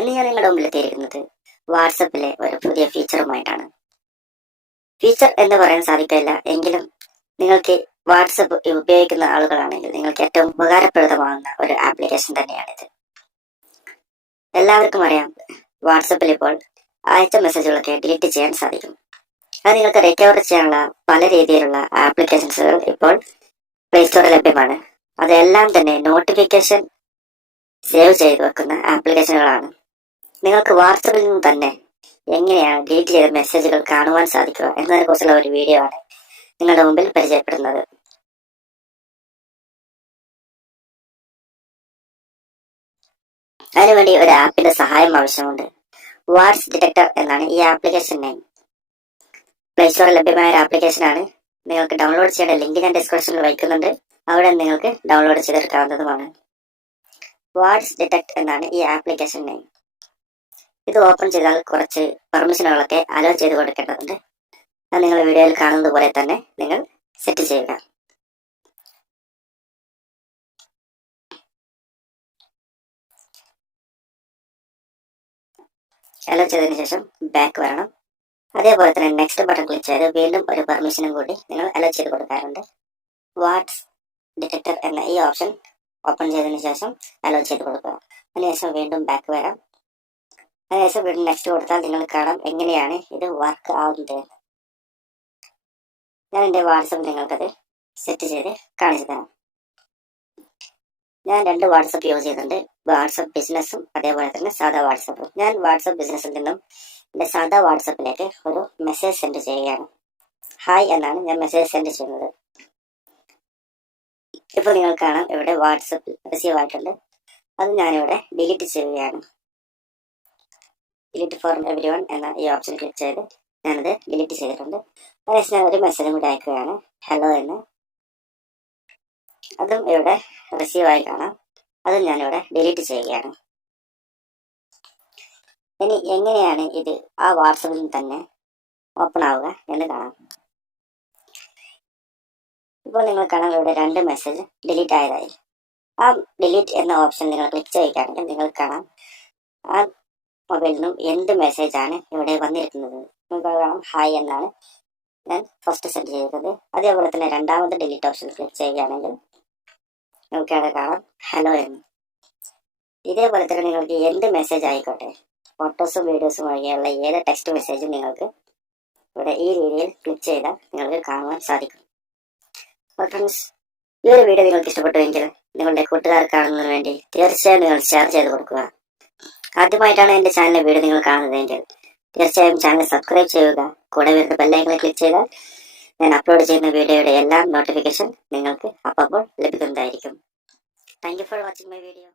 ഇന്ന് ഞാൻ നിങ്ങളുടെ മുമ്പിൽ എത്തിയിരിക്കുന്നത് വാട്സപ്പിലെ ഒരു പുതിയ ഫീച്ചറുമായിട്ടാണ്. ഫീച്ചർ എന്ന് പറയാൻ സാധിക്കില്ല എങ്കിലും നിങ്ങൾക്ക് വാട്സപ്പ് ഉപയോഗിക്കുന്ന ആളുകളാണെങ്കിൽ നിങ്ങൾക്ക് ഏറ്റവും ഉപകാരപ്രദമാകുന്ന ഒരു ആപ്ലിക്കേഷൻ തന്നെയാണിത്. എല്ലാവർക്കും അറിയാം, വാട്സപ്പിൽ ഇപ്പോൾ അയച്ച മെസ്സേജുകളൊക്കെ ഡിലീറ്റ് ചെയ്യാൻ സാധിക്കും. അത് നിങ്ങൾക്ക് റിക്കവർ ചെയ്യാനുള്ള പല രീതിയിലുള്ള ആപ്ലിക്കേഷൻസുകൾ ഇപ്പോൾ പ്ലേ സ്റ്റോറിൽ ലഭ്യമാണ്. അതെല്ലാം തന്നെ നോട്ടിഫിക്കേഷൻ സേവ് ചെയ്ത് വെക്കുന്ന ആപ്ലിക്കേഷനുകളാണ്. നിങ്ങൾക്ക് വാട്സപ്പിൽ നിന്ന് തന്നെ എങ്ങനെയാണ് ഡിലീറ്റ് ചെയ്ത മെസ്സേജുകൾ കാണുവാൻ സാധിക്കുക എന്നതിനെ കുറിച്ചുള്ള ഒരു വീഡിയോ ആണ് നിങ്ങളുടെ മുമ്പിൽ പരിചയപ്പെടുന്നത്. അതിനുവേണ്ടി ഒരു ആപ്പിന്റെ സഹായം ആവശ്യമുണ്ട്. വാട്സ് ഡിറ്റക്ടർ എന്നാണ് ഈ ആപ്ലിക്കേഷൻ നെയിം. പ്ലേ സ്റ്റോറിൽ ലഭ്യമായ ഒരു ആപ്ലിക്കേഷനാണ്. നിങ്ങൾക്ക് ഡൗൺലോഡ് ചെയ്യേണ്ട ലിങ്ക് ഞാൻ ഡിസ്ക്രിപ്ഷനിൽ വയ്ക്കുന്നുണ്ട്. അവിടെ നിങ്ങൾക്ക് ഡൗൺലോഡ് ചെയ്തെടുക്കാവുന്നതുമാണ്. വാട്സ് ഡിറ്റക്ട് എന്നാണ് ഈ ആപ്ലിക്കേഷൻ നെയിം. ഇത് ഓപ്പൺ ചെയ്താൽ കുറച്ച് പെർമിഷനുകളൊക്കെ അലോ ചെയ്ത് കൊടുക്കേണ്ടതുണ്ട്. അത് നിങ്ങൾ വീഡിയോയിൽ കാണുന്നത് പോലെ തന്നെ നിങ്ങൾ സെറ്റ് ചെയ്യുക. അലോ ചെയ്തതിനു ശേഷം ബാക്ക് വരണം. അതേപോലെ തന്നെ നെക്സ്റ്റ് ബട്ടൺ ക്ലിക്ക് ചെയ്ത് വീണ്ടും ഒരു പെർമിഷനും കൂടി നിങ്ങൾ അലോ ചെയ്ത് കൊടുക്കാറുണ്ട്. വാട്സ് ഡിറ്റക്ടർ എന്ന ഈ ഓപ്ഷൻ ഓപ്പൺ ചെയ്തതിനു ശേഷം അലോ ചെയ്ത് കൊടുക്കുക. അതിനുശേഷം വീണ്ടും ബാക്ക് വരാം. അതിനുശേഷം വീണ്ടും നെക്സ്റ്റ് കൊടുത്താൽ നിങ്ങൾ കാണാം എങ്ങനെയാണ് ഇത് വർക്ക് ആവുന്നത്. ഞാൻ എൻ്റെ വാട്സപ്പ് നിങ്ങൾക്കത് സെറ്റ് ചെയ്ത് കാണിച്ചു തരാം. ഞാൻ 2 വാട്സപ്പ് യൂസ് ചെയ്യുന്നുണ്ട്. വാട്സപ്പ് ബിസിനസ്സും അതേപോലെ തന്നെ സാധാ വാട്സപ്പും. ഞാൻ വാട്സപ്പ് ബിസിനസ്സിൽ നിന്നും എൻ്റെ സാധാ വാട്സപ്പിലേക്ക് ഒരു മെസ്സേജ് സെൻഡ് ചെയ്യുകയാണ്. ഹായ് എന്നാണ് ഞാൻ മെസ്സേജ് സെൻഡ് ചെയ്യുന്നത്. ഇപ്പോൾ നിങ്ങൾ കാണാം ഇവിടെ വാട്സപ്പ് റിസീവ് ആയിട്ടുണ്ട്. അത് ഞാനിവിടെ ഡിലീറ്റ് ചെയ്യുകയാണ്. ഡിലീറ്റ് ഫോർ എവരി വൺ എന്ന ഈ ഓപ്ഷൻ ക്ലിക്ക് ചെയ്ത് ഞാനത് ഡിലീറ്റ് ചെയ്തിട്ടുണ്ട്. അതിനുശേഷം ഞാൻ ഒരു മെസ്സേജും കൂടി അയക്കുകയാണ്, ഹലോ എന്ന്. അതും ഇവിടെ റിസീവ് ആയി കാണാം. അതും ഞാനിവിടെ ഡിലീറ്റ് ചെയ്യുകയാണ്. ഇനി എങ്ങനെയാണ് ഇത് ആ വാട്സപ്പിൽ തന്നെ ഓപ്പൺ ആവുക എന്ന് കാണാം. ഇപ്പോൾ നിങ്ങൾ കാണാം ഇവിടെ 2 മെസ്സേജ് ഡിലീറ്റ് ആയതായി. ആ ഡിലീറ്റ് എന്ന ഓപ്ഷൻ നിങ്ങൾ ക്ലിക്ക് ചെയ്യുകയാണെങ്കിൽ നിങ്ങൾക്ക് കാണാം ആ മൊബൈലിൽ നിന്നും എന്ത് മെസ്സേജാണ് ഇവിടെ വന്നിരിക്കുന്നത്. നിങ്ങൾക്ക് കാണാം ഹായ് എന്നാണ് ഞാൻ ഫസ്റ്റ് സെൻഡ് ചെയ്തത്. അതേപോലെ തന്നെ രണ്ടാമത്തെ ഡിലീറ്റ് ഓപ്ഷൻ ക്ലിക്ക് ചെയ്യുകയാണെങ്കിൽ നിങ്ങൾക്ക് അവിടെ കാണാം ഹലോ എന്ന്. ഇതേപോലെ തന്നെ നിങ്ങൾക്ക് എന്ത് മെസ്സേജ് ആയിക്കോട്ടെ, ഫോട്ടോസും വീഡിയോസും ഒഴികെയുള്ള ഏത് ടെക്സ്റ്റ് മെസ്സേജും നിങ്ങൾക്ക് ഇവിടെ ഈ രീതിയിൽ ക്ലിക്ക് ചെയ്താൽ നിങ്ങൾക്ക് കാണുവാൻ സാധിക്കും. അപ്പോൾ ഫ്രണ്ട്സ്, ഈ ഒരു വീഡിയോ നിങ്ങൾക്ക് ഇഷ്ടപ്പെട്ടുവെങ്കിൽ നിങ്ങളുടെ കൂട്ടുകാർ കാണുന്നതിന് വേണ്ടി തീർച്ചയായും നിങ്ങൾ ഷെയർ ചെയ്ത് കൊടുക്കുക. ആദ്യമായിട്ടാണ് എൻ്റെ ചാനലിലെ വീഡിയോ നിങ്ങൾ കാണുന്നതെങ്കിൽ തീർച്ചയായും ചാനൽ സബ്സ്ക്രൈബ് ചെയ്യുക. കൂടെ വരുന്ന ബെല്ലൈക്കണിൽ ക്ലിക്ക് ചെയ്താൽ ഞാൻ അപ്ലോഡ് ചെയ്യുന്ന വീഡിയോയുടെ എല്ലാം നോട്ടിഫിക്കേഷൻ നിങ്ങൾക്ക് അപ്പോൾ ലഭിക്കുന്നതായിരിക്കും. Thank you for watching my video.